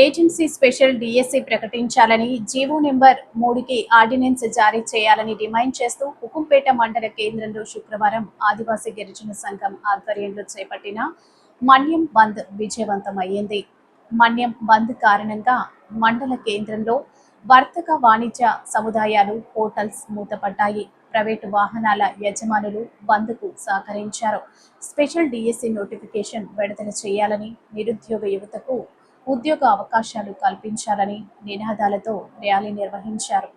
Agency special DSC ప్రకటించాలని, GO number 3కి ordinance జారీ చేయాలని డిమాండ్ చేస్తూ హుకుంపేట మండల కేంద్రంలో శుక్రవారం ఆదివాసీ గిరిజన సంఘం ఆధ్వర్యంలో చేపట్టిన మన్యం బంద్ విజయవంతమయ్యింది. మన్యం బంద్ కారణంగా మండల కేంద్రంలో వర్తక వాణిజ్య సముదాయాలు, హోటల్స్ మూతపడ్డాయి. ప్రైవేటు వాహనాల యజమానులు బంద్కు సహకరించారు. స్పెషల్ డీఎస్సీ నోటిఫికేషన్ విడుదల చేయాలని, నిరుద్యోగ యువతకు ఉద్యోగ అవకాశాలు కల్పించాలని నినాదాలతో ర్యాలీ నిర్వహించారు.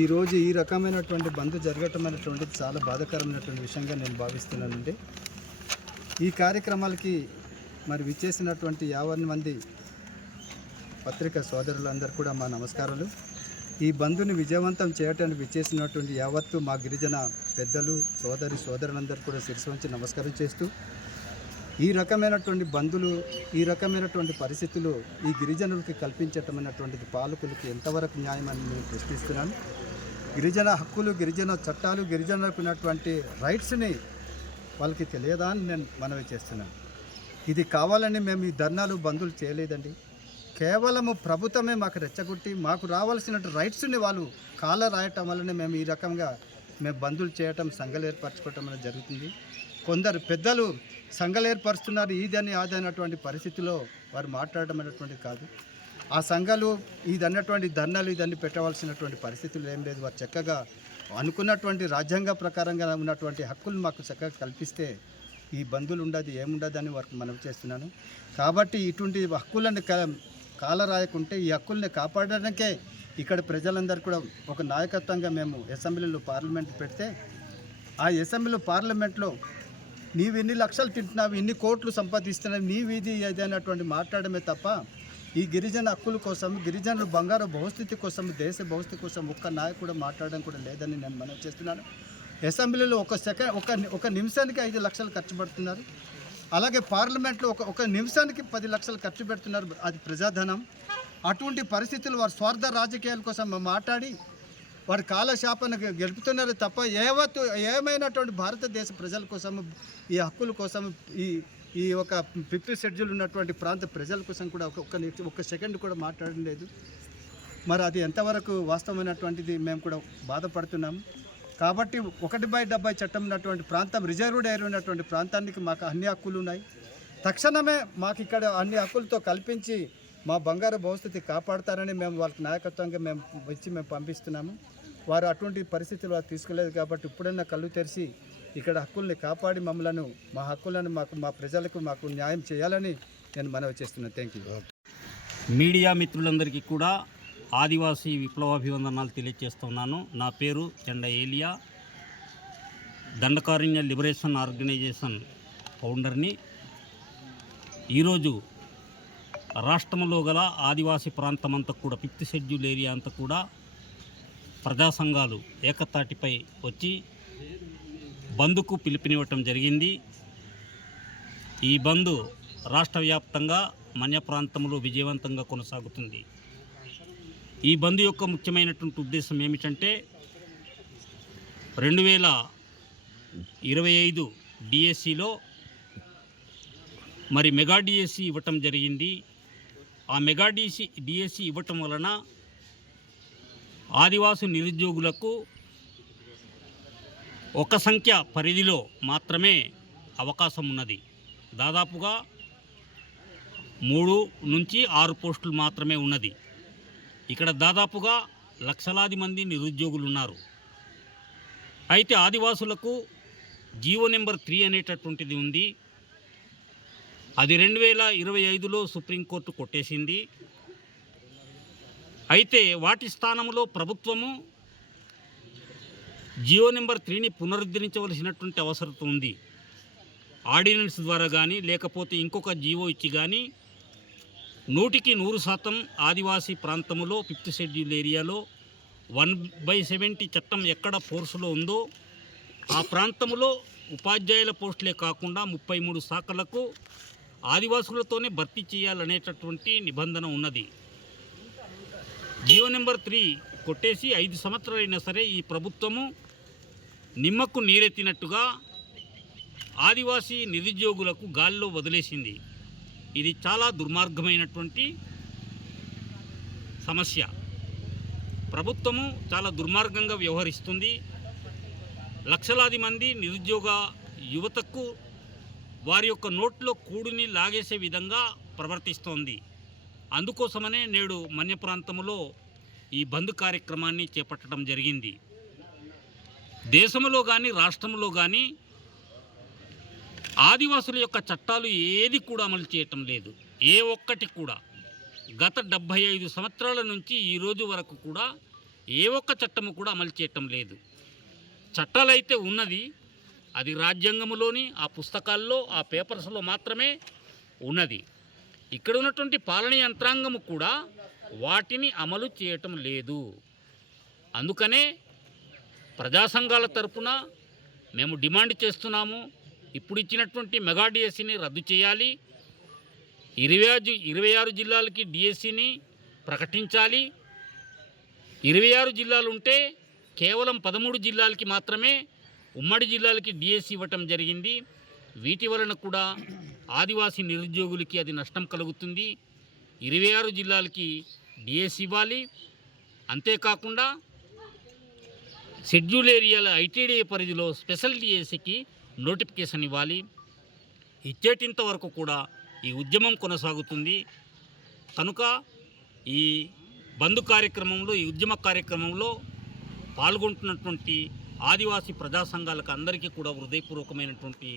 ఈరోజు ఈ రకమైనటువంటి బంద్ జరగటం అనేటువంటిది చాలా బాధాకరమైనటువంటి విషయంగా నేను భావిస్తున్నానండి. ఈ కార్యక్రమాలకి మరి విచ్చేసినటువంటి 50 మంది పత్రికా సోదరులందరూ కూడా మా నమస్కారాలు. ఈ బంద్ని విజయవంతం చేయడానికి విచ్చేసినటువంటి యావత్తు మా గిరిజన పెద్దలు, సోదరులందరూ కూడా శిరస్సు వంచి నమస్కారం చేస్తూ, ఈ రకమైనటువంటి బంధులు, ఈ రకమైనటువంటి పరిస్థితులు ఈ గిరిజనులకి కల్పించటం అనేటువంటిది పాలకులకి ఎంతవరకు న్యాయమని నేను ప్రశ్నిస్తున్నాను. గిరిజన హక్కులు, గిరిజన చట్టాలు, గిరిజనులకు ఉన్నటువంటి రైట్స్ని వాళ్ళకి తెలియదా అని నేను మనవి చేస్తున్నాను. ఇది కావాలని మేము ఈ ధర్నాలు, బంధులు చేయలేదండి. కేవలము ప్రభుత్వమే మాకు రెచ్చగొట్టి మాకు రావాల్సిన రైట్స్ని వాళ్ళు కాల రాయటం వల్లనే మేము ఈ రకంగా బంధులు చేయటం, సంఘాలు ఏర్పరచుకోవటం అనేది జరుగుతుంది. కొందరు పెద్దలు సంఘాలు ఏర్పరుస్తున్నారు, ఇదని అదన్నటువంటి పరిస్థితిలో వారు మాట్లాడడం అనేటువంటిది కాదు. ఆ సంఘాలు ఇదన్నటువంటి ధర్నాలు ఇదన్నీ పెట్టవలసినటువంటి పరిస్థితులు ఏం లేదు. వారు చక్కగా అనుకున్నటువంటి రాజ్యాంగ ప్రకారంగా ఉన్నటువంటి హక్కులు మాకు చక్కగా కల్పిస్తే ఈ బంధువులు ఉండదు, ఏముండదు అని వారికి మనవి చేస్తున్నాను. కాబట్టి ఇటువంటి హక్కులను కాలరాయకుంటే ఈ హక్కుల్ని కాపాడడానికే ఇక్కడ ప్రజలందరూ కూడా ఒక నాయకత్వంగా మేము అసెంబ్లీలో పార్లమెంట్ పెడితే, ఆ అసెంబ్లీలో పార్లమెంట్లో నీవు ఎన్ని లక్షలు తింటున్నావు, ఎన్ని కోట్లు సంపాదిస్తున్నావు, నీవిది ఏదైనటువంటి మాట్లాడమే తప్ప ఈ గిరిజన హక్కుల కోసం, గిరిజనుల బంగారు భవిష్యత్తు కోసం, దేశ భవిష్యత్తు కోసం ఒక్క నాయకుడు మాట్లాడడం కూడా లేదని నేను మనవి చేస్తున్నాను. అసెంబ్లీలో ఒక నిమిషానికి 5 లక్షలు ఖర్చు పెడుతున్నారు. అలాగే పార్లమెంట్లో ఒక నిమిషానికి 10 లక్షలు ఖర్చు పెడుతున్నారు. అది ప్రజాధనం. అటువంటి పరిస్థితులు వారు స్వార్థ రాజకీయాల కోసం మాట్లాడి వారి కాలశాపన గెలుపుతున్నారు తప్ప ఏమైనటువంటి భారతదేశ ప్రజల కోసం, ఈ హక్కుల కోసం, ఈ ఒక 5th షెడ్యూల్ ఉన్నటువంటి ప్రాంత ప్రజల కోసం కూడా ఒక్క సెకండ్ కూడా మాట్లాడడం లేదు. మరి అది ఎంతవరకు వాస్తవమైనటువంటిది మేము కూడా బాధపడుతున్నాము. కాబట్టి 1/70 చట్టం ఉన్నటువంటి ప్రాంతం, రిజర్వ్డ్ ఏరియా ఉన్నటువంటి ప్రాంతానికి మాకు అన్ని హక్కులు ఉన్నాయి. తక్షణమే మాకు ఇక్కడ అన్ని హక్కులతో కల్పించి మా బంగారు భవిష్యత్తు కాపాడుతారని మేము వాళ్ళకి నాయకత్వంగా మేము పంపిస్తున్నాము. వారు అటువంటి పరిస్థితులు వారు తీసుకోలేదు. కాబట్టి ఇప్పుడైనా కళ్ళు తెరిచి ఇక్కడ హక్కుల్ని కాపాడి మమ్మలను, మా హక్కులను మా ప్రజలకు మాకు న్యాయం చేయాలని నేను మనవి చేస్తున్నాను. Thank you. మీడియా మిత్రులందరికీ కూడా ఆదివాసీ విప్లవాభివందనాలు తెలియజేస్తున్నాను. నా పేరు చెండ ఏలియా, దండకారణ్య లిబరేషన్ ఆర్గనైజేషన్ ఫౌండర్ని. ఈరోజు రాష్ట్రంలో గల ఆదివాసీ ప్రాంతం అంతా కూడా 5th షెడ్యూల్ ఏరియా అంతా కూడా ప్రజా సంఘాలు ఏకతాటిపై వచ్చి బంద్కు పిలుపునివ్వటం జరిగింది. ఈ బంద్ రాష్ట్ర వ్యాప్తంగా మన్య ప్రాంతంలో విజయవంతంగా కొనసాగుతుంది. ఈ బంద్ యొక్క ముఖ్యమైనటువంటి ఉద్దేశం ఏమిటంటే 2025 డిఎస్సిలో మరి మెగా డిఎస్సి ఇవ్వటం జరిగింది. ఆ మెగా డిఎస్సి ఇవ్వటం వలన ఆదివాసీ నిరుద్యోగులకు ఒక సంఖ్య పరిధిలో మాత్రమే అవకాశం ఉన్నది. దాదాపుగా 3 నుంచి 6 పోస్టులు మాత్రమే ఉన్నది. ఇక్కడ దాదాపుగా లక్షలాది మంది నిరుద్యోగులు ఉన్నారు. అయితే ఆదివాసులకు జీవో నెంబర్ 3 అనేటటువంటిది ఉంది. అది 2025లో సుప్రీంకోర్టు కొట్టేసింది. అయితే వాటి స్థానంలో ప్రభుత్వము జియో నెంబర్ 3ని పునరుద్ధరించవలసినటువంటి అవసరం ఉంది. ఆర్డినెన్స్ ద్వారా కానీ లేకపోతే ఇంకొక జియో ఇచ్చి కానీ 100% ఆదివాసీ ప్రాంతంలో 5th షెడ్యూల్ ఏరియాలో 1/70 చట్టం ఎక్కడ ఫోర్సులో ఉందో ఆ ప్రాంతంలో ఉపాధ్యాయుల పోస్టులే కాకుండా 33 శాఖలకు ఆదివాసులతోనే భర్తీ చేయాలనేటటువంటి నిబంధన ఉన్నది. జియో నెంబర్ 3 కొట్టేసి 5 సంవత్సరాలైనా సరే ఈ ప్రభుత్వము నిమ్మకు నీరెత్తినట్టుగా ఆదివాసీ నిరుద్యోగులకు గాల్లో వదిలేసింది. ఇది చాలా దుర్మార్గమైనటువంటి సమస్య. ప్రభుత్వము చాలా దుర్మార్గంగా వ్యవహరిస్తుంది. లక్షలాది మంది నిరుద్యోగ యువతకు వారి యొక్క నోట్లో కూడిని లాగేసే విధంగా ప్రవర్తిస్తోంది. అందుకోసమనే నేడు మన్య ప్రాంతంలో ఈ బంద్ కార్యక్రమాన్ని చేపట్టడం జరిగింది. దేశంలో కానీ రాష్ట్రంలో కానీ ఆదివాసుల యొక్క చట్టాలు ఏది కూడా అమలు చేయటం లేదు. ఏ ఒక్కటి కూడా గత 75 సంవత్సరాల నుంచి ఈ రోజు వరకు కూడా ఏ ఒక్క చట్టము కూడా అమలు చేయటం లేదు. చట్టాలైతే ఉన్నది, అది రాజ్యాంగంలోని ఆ పుస్తకాల్లో ఆ పేపర్స్లో మాత్రమే ఉన్నది. ఇక్కడ ఉన్నటువంటి పాలన యంత్రాంగము కూడా వాటిని అమలు చేయటం లేదు. అందుకనే ప్రజా సంఘాల తరపున మేము డిమాండ్ చేస్తున్నాము. ఇప్పుడు ఇచ్చినటువంటి మెగా డిఎస్సిని రద్దు చేయాలి. 26 జిల్లాలకి డిఎస్సిని ప్రకటించాలి. 26 జిల్లాలు ఉంటే కేవలం 13 జిల్లాలకి మాత్రమే ఉమ్మడి జిల్లాలకి డిఎస్సి ఇవ్వటం జరిగింది. వీటి వలన కూడా ఆదివాసీ నిరుద్యోగులకి అది నష్టం కలుగుతుంది. 26 జిల్లాలకి డిఎస్సి ఇవ్వాలి. అంతేకాకుండా షెడ్యూల్ ఏరియాల ఐటీడీఏ పరిధిలో స్పెషల్ డిఎస్సికి నోటిఫికేషన్ ఇవ్వాలి. ఇచ్చేటింత వరకు కూడా ఈ ఉద్యమం కొనసాగుతుంది. కనుక ఈ బంద్ కార్యక్రమంలో, ఈ ఉద్యమ కార్యక్రమంలో పాల్గొంటున్నటువంటి ఆదివాసీ ప్రజా సంఘాలకు అందరికీ కూడా హృదయపూర్వకమైనటువంటి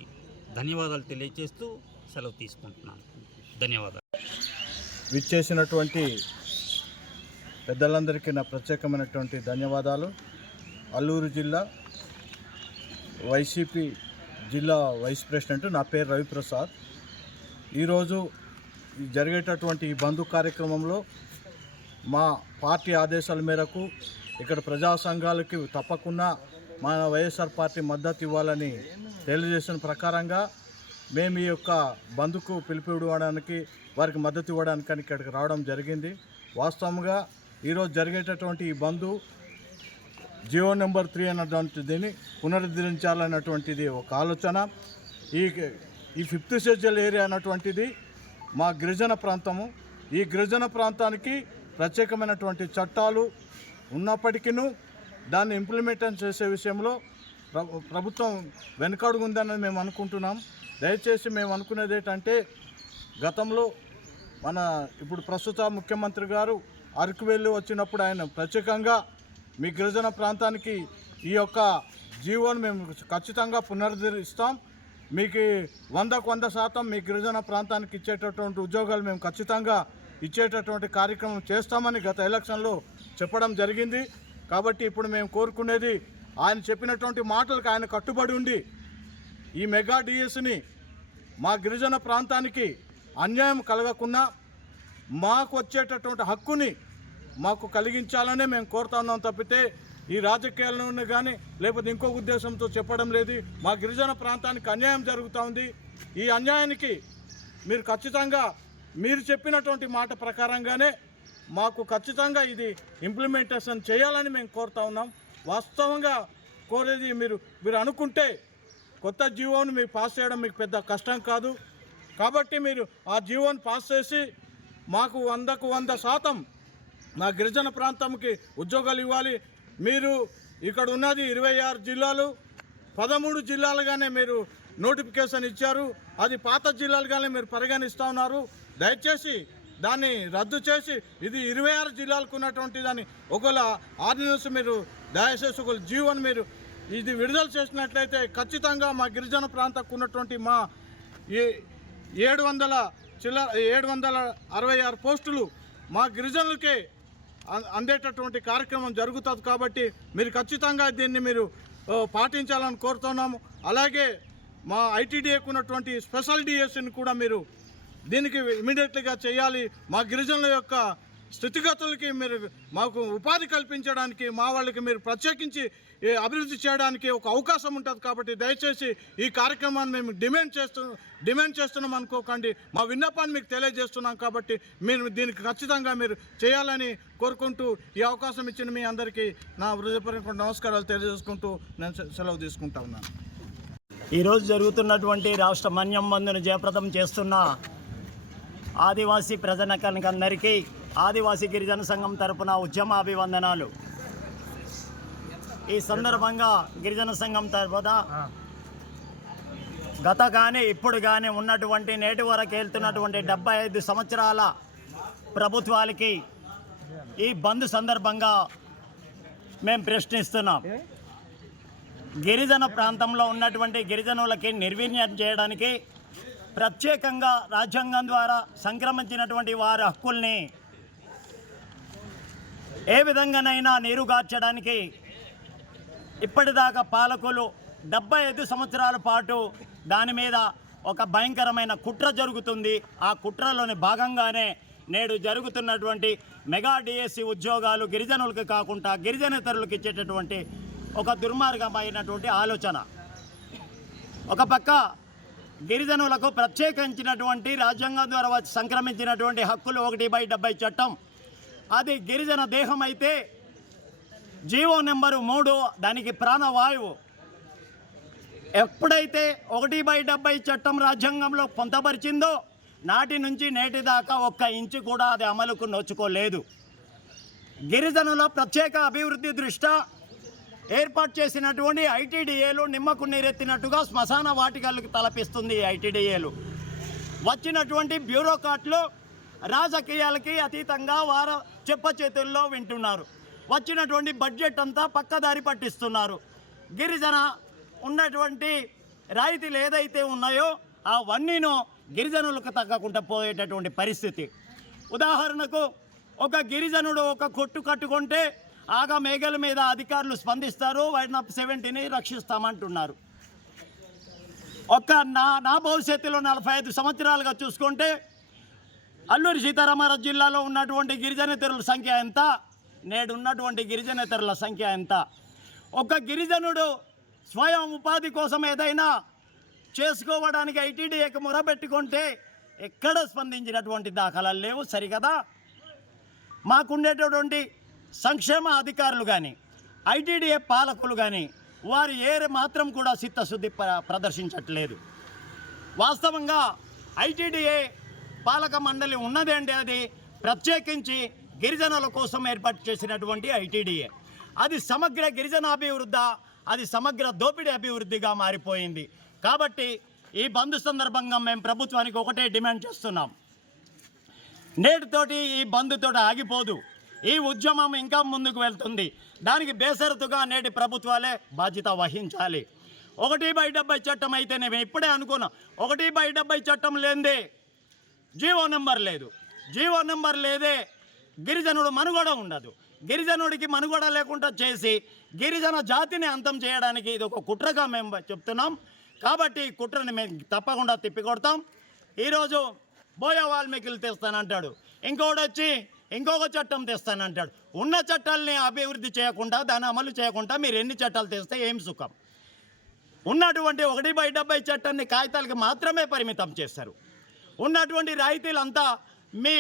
ధన్యవాదాలు తెలియజేస్తూ సెలవు తీసుకుంటున్నాను. ధన్యవాదాలు. విచ్చేసినటువంటి పెద్దలందరికీ నా ప్రత్యేకమైనటువంటి ధన్యవాదాలు. అల్లూరు జిల్లా వైసీపీ జిల్లా వైస్ ప్రెసిడెంట్, నా పేరు రవిప్రసాద్. ఈరోజు జరిగేటటువంటి ఈ బంధు కార్యక్రమంలో మా పార్టీ ఆదేశాల మేరకు ఇక్కడ ప్రజా సంఘాలకి తప్పకుండా మన వైఎస్ఆర్ పార్టీ మద్దతు ఇవ్వాలని తెలియజేసిన ప్రకారంగా మేము ఈ యొక్క బంధుకు పిలుపుకోవడానికి, వారికి మద్దతు ఇవ్వడానికి ఇక్కడికి రావడం జరిగింది. వాస్తవంగా ఈరోజు జరిగేటటువంటి ఈ బంధు జియో నెంబర్ 3 అన్నటువంటిదిని పునరుద్ధరించాలన్నటువంటిది ఒక ఆలోచన. ఈ 5th షెడ్యూల్ ఏరియా అన్నటువంటిది మా గిరిజన ప్రాంతము. ఈ గిరిజన ప్రాంతానికి ప్రత్యేకమైనటువంటి చట్టాలు ఉన్నప్పటికీ దాన్ని ఇంప్లిమెంట్ చేసే విషయంలో ప్రభుత్వం వెనుకడుగుందని మేము అనుకుంటున్నాం. దయచేసి మేము అనుకునేది ఏంటంటే, గతంలో ఇప్పుడు ప్రస్తుత ముఖ్యమంత్రి గారు అరకు వెళ్ళి వచ్చినప్పుడు ఆయన ప్రత్యేకంగా మీ గిరిజన ప్రాంతానికి ఈ యొక్క జీవోను మేము ఖచ్చితంగా పునరుద్ధరిస్తాం, మీకు 100% మీ గిరిజన ప్రాంతానికి ఇచ్చేటటువంటి ఉద్యోగాలు మేము ఖచ్చితంగా ఇచ్చేటటువంటి కార్యక్రమం చేస్తామని గత ఎలక్షన్లో చెప్పడం జరిగింది. కాబట్టి ఇప్పుడు మేము కోరుకునేది, ఆయన చెప్పినటువంటి మాటలకు ఆయన కట్టుబడి ఉండి ఈ మెగా డిఎస్ని మా గిరిజన ప్రాంతానికి అన్యాయం కలగకుండా మాకు వచ్చేటటువంటి హక్కుని మాకు కలిగించాలనే మేము కోరుతున్నాం తప్పితే ఈ రాజకీయాలను కానీ లేకపోతే ఇంకొక ఉద్దేశంతో చెప్పడం లేదు. మా గిరిజన ప్రాంతానికి అన్యాయం జరుగుతూ ఉంది. ఈ అన్యాయానికి మీరు ఖచ్చితంగా మీరు చెప్పినటువంటి మాట ప్రకారంగానే మాకు ఖచ్చితంగా ఇది ఇంప్లిమెంటేషన్ చేయాలని మేము కోరుతా ఉన్నాం. వాస్తవంగా కోరేది మీరు అనుకుంటే కొత్త జీవోను మీకు పాస్ చేయడం మీకు పెద్ద కష్టం కాదు. కాబట్టి మీరు ఆ జీవోను పాస్ చేసి మాకు 100కు 100% మా గిరిజన ప్రాంతంకి ఉద్యోగాలు ఇవ్వాలి. మీరు ఇక్కడ ఉన్నది 26 జిల్లాలు, 13 జిల్లాలుగానే మీరు నోటిఫికేషన్ ఇచ్చారు. అది పాత జిల్లాలుగానే మీరు పరిగణిస్తూ ఉన్నారు. దయచేసి దాన్ని రద్దు చేసి ఇది 26 జిల్లాలకు ఉన్నటువంటి దాన్ని ఒకవేళ ఆర్డినెన్స్ మీరు దయచేసి ఒక జీవోని మీరు ఇది విడుదల చేసినట్లయితే ఖచ్చితంగా మా గిరిజన ప్రాంతానికి ఉన్నటువంటి మా 766 పోస్టులు మా గిరిజనులకే అందేటటువంటి కార్యక్రమం జరుగుతుంది. కాబట్టి మీరు ఖచ్చితంగా దీన్ని మీరు పాటించాలని కోరుతున్నాము. అలాగే మా ఐటీడీఏకు ఉన్నటువంటి స్పెషల్ డిఎస్సిని కూడా మీరు దీనికి ఇమీడియట్లీగా చేయాలి. మా గిరిజనుల యొక్క స్థితిగతులకి మీరు మాకు ఉపాధి కల్పించడానికి, మా వాళ్ళకి మీరు ప్రత్యేకించి అభివృద్ధి చేయడానికి ఒక అవకాశం ఉంటుంది. కాబట్టి దయచేసి ఈ కార్యక్రమాన్ని మేము డిమాండ్ చేస్తున్నాం అనుకోకండి. మా విన్నపాన్ని మీకు తెలియజేస్తున్నాం. కాబట్టి మీరు దీనికి ఖచ్చితంగా మీరు చేయాలని కోరుకుంటూ ఈ అవకాశం ఇచ్చిన మీ అందరికీ నా హృదయపూర్వక నమస్కారాలు తెలియజేసుకుంటూ నేను సెలవు తీసుకుంటా ఉన్నాను. ఈరోజు జరుగుతున్నటువంటి రాష్ట్ర మన్యం బంద్ను జయప్రదం చేస్తున్న ఆదివాసీ ప్రజానికానికి ఆదివాసీ గిరిజన సంఘం తరపున ఉద్యమాభివందనాలు. ఈ సందర్భంగా గిరిజన సంఘం తరపున గత కానీ ఇప్పుడు కానీ ఉన్నటువంటి నేటి వరకు వెళ్తున్నటువంటి 75 సంవత్సరాల ప్రభుత్వాలకి ఈ బంద్ సందర్భంగా మేము ప్రశ్నిస్తున్నాం. గిరిజన ప్రాంతంలో ఉన్నటువంటి గిరిజనులకి నిర్వీర్యం చేయడానికి, ప్రత్యేకంగా రాజ్యాంగం ద్వారా సంక్రమించినటువంటి వారి హక్కుల్ని ఏ విధంగానైనా నీరుగార్చడానికి ఇప్పటిదాకా పాలకులు 75 సంవత్సరాల పాటు దాని మీద ఒక భయంకరమైన కుట్ర జరుగుతుంది. ఆ కుట్రలోని భాగంగానే నేడు జరుగుతున్నటువంటి మెగా డిఎస్సి ఉద్యోగాలు గిరిజనులకు కాకుండా గిరిజనేతరులకు ఇచ్చేటటువంటి ఒక దుర్మార్గమైనటువంటి ఆలోచన. ఒక పక్క గిరిజనులకు ప్రత్యేకించినటువంటి రాజ్యాంగం ద్వారా సంక్రమించినటువంటి హక్కులు 1/70 చట్టం, అది గిరిజన దేహం అయితే జీవో నెంబరు 3 దానికి ప్రాణవాయువు. ఎప్పుడైతే 1/70 చట్టం రాజ్యాంగంలో పొందపరిచిందో నాటి నుంచి నేటి దాకా 1 ఇంచు కూడా అది అమలుకు నోచుకోలేదు. గిరిజనుల ప్రత్యేక అభివృద్ధి దృష్ట్యా ఏర్పాటు చేసినటువంటి ఐటీడీఏలు నిమ్మకు నీరెత్తినట్టుగా శ్మశాన వాటికలకు తలపిస్తుంది. ఐటీడీఏలు వచ్చినటువంటి బ్యూరోక్రాట్లు రాజకీయాలకి అతీతంగా వారు చెప్పచేతుల్లో వింటున్నారు. వచ్చినటువంటి బడ్జెట్ అంతా పక్కదారి పట్టిస్తున్నారు. గిరిజన ఉన్నటువంటి రాయితీలు ఏదైతే ఉన్నాయో అవన్నీను గిరిజనులకు తగ్గకుండా పోయేటటువంటి పరిస్థితి. ఉదాహరణకు ఒక గిరిజనుడు ఒక కొట్టు కట్టుకుంటే ఆగా మేఘల మీద అధికారులు స్పందిస్తారు, వాటిని 70ని రక్షిస్తామంటున్నారు. నా భవిష్యత్తులో 45 సంవత్సరాలుగా చూసుకుంటే అల్లూరి సీతారామరాజు జిల్లాలో ఉన్నటువంటి గిరిజనేతరుల సంఖ్య ఎంత, నేడు ఉన్నటువంటి గిరిజనేతరుల సంఖ్య ఎంత? ఒక గిరిజనుడు స్వయం ఉపాధి కోసం ఏదైనా చేసుకోవడానికి ఐటీడీఏకి మొరబెట్టుకుంటే ఎక్కడ స్పందించినటువంటి దాఖలాలు లేవు. సరికదా? మాకుండేటటువంటి సంక్షేమ అధికారులు కానీ ఐటీడీఏ పాలకులు కానీ వారు ఏ మాత్రం కూడా చిత్తశుద్ధి ప్రదర్శించట్లేదు. వాస్తవంగా ఐటీడీఏ పాలక మండలి ఉన్నదేంటి? అది ప్రత్యేకించి గిరిజనుల కోసం ఏర్పాటు చేసినటువంటి ఐటీడీఏ. అది సమగ్ర గిరిజన అభివృద్ధి, అది సమగ్ర దోపిడీ అభివృద్ధిగా మారిపోయింది. కాబట్టి ఈ బంద్ సందర్భంగా మేము ప్రభుత్వానికి ఒకటే డిమాండ్ చేస్తున్నాం. నేటితోటి ఈ బంద్తోటి ఆగిపోదు. ఈ ఉద్యమం ఇంకా ముందుకు వెళ్తుంది. దానికి బేసరతుగా నేటి ప్రభుత్వాలే బాధ్యత వహించాలి. 1/70 చట్టం అయితే నేను ఇప్పుడే అనుకున్నాం, 1/70 చట్టం లేదే జీవో నెంబర్ లేదు. జీవో నెంబర్ లేదే గిరిజనుడు మనుగడ ఉండదు. గిరిజనుడికి మనుగడ లేకుండా చేసి గిరిజన జాతిని అంతం చేయడానికి ఇది ఒక కుట్రగా మేము చెప్తున్నాం. కాబట్టి ఈ కుట్రని మేము తప్పకుండా తిప్పికొడతాం. ఈరోజు బోయ వాల్మీకులు తెస్తానంటాడు, ఇంకోటి వచ్చి ఇంకొక చట్టం తెస్తానంటాడు. ఉన్న చట్టాలని అభివృద్ధి చేయకుండా, దాన్ని అమలు చేయకుండా మీరు ఎన్ని చట్టాలు తెస్తే ఏం సుఖం? ఉన్నటువంటి 1/70 చట్టాన్ని కాగితాలకి మాత్రమే పరిమితం చేస్తారు. ఉన్నటువంటి రాయితీలంతా మీ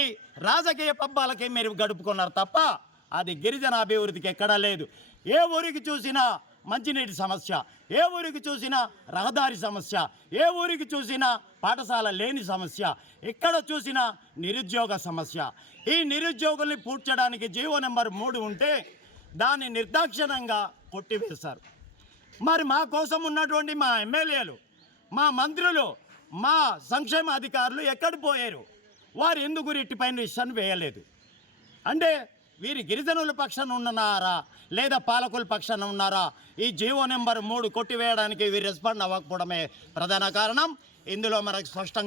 రాజకీయ పబ్బాలకి మీరు గడుపుకున్నారు తప్ప అది గిరిజన అభివృద్ధికి ఎక్కడా లేదు. ఏ ఊరికి చూసినా మంచినీటి సమస్య, ఏ ఊరికి చూసినా రహదారి సమస్య, ఏ ఊరికి చూసినా పాఠశాల లేని సమస్య, ఎక్కడ చూసినా నిరుద్యోగ సమస్య. ఈ నిరుద్యోగుల్ని పూడ్చడానికి జీవో నెంబర్ 3 ఉంటే దాన్ని నిర్దాక్షిణ్యంగా కొట్టివేశారు. మరి మా కోసం ఉన్నటువంటి మా ఎమ్మెల్యేలు, మా మంత్రులు, మా సంక్షేమ అధికారులు ఎక్కడ పోయారు? వారు ఎందుకు రిట్టిపైన డిసిషన్ వేయలేదు? అంటే వీరి గిరిజనుల పక్షాన ఉన్నారా లేదా పాలకుల పక్షాన ఉన్నారా? ఈ జీవో నెంబర్ 3 కొట్టివేయడానికి వీరు రెస్పాండ్ అవ్వకపోవడమే ప్రధాన కారణం. ఇందులో మనకు స్పష్టంగా